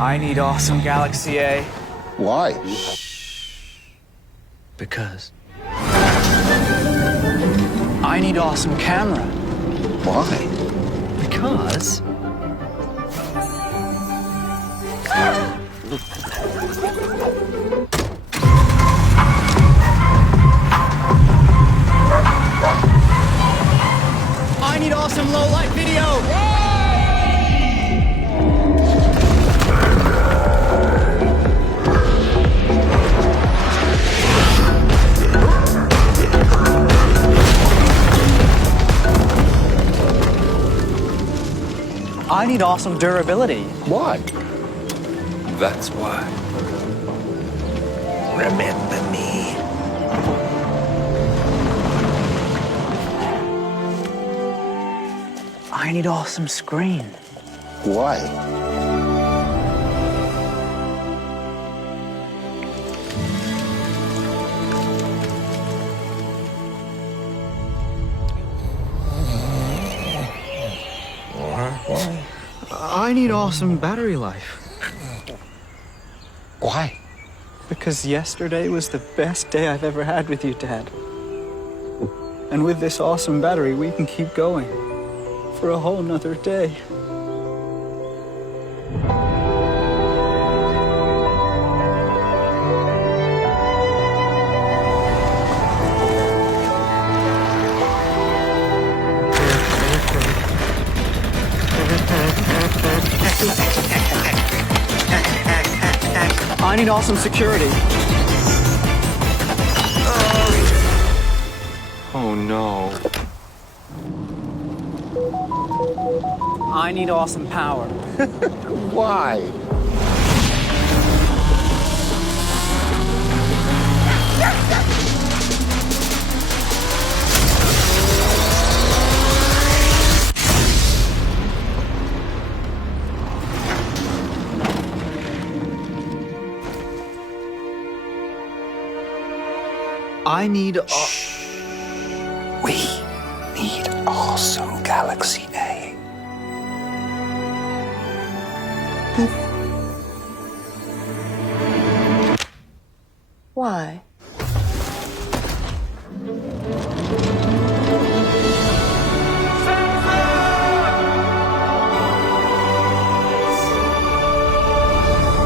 I need awesome Galaxy A. Why? Because. I need awesome camera. Why? Because. I need awesome low-light video! I need awesome durability. Why? That's why. Remember me. I need awesome screen. Why? I need awesome battery life. Why? Because yesterday was the best day I've ever had with you, Dad. And with this awesome battery, we can keep going for a whole nother day. I need awesome security. Oh no. I need awesome power. Why? I need We need awesome Galaxy A. Why?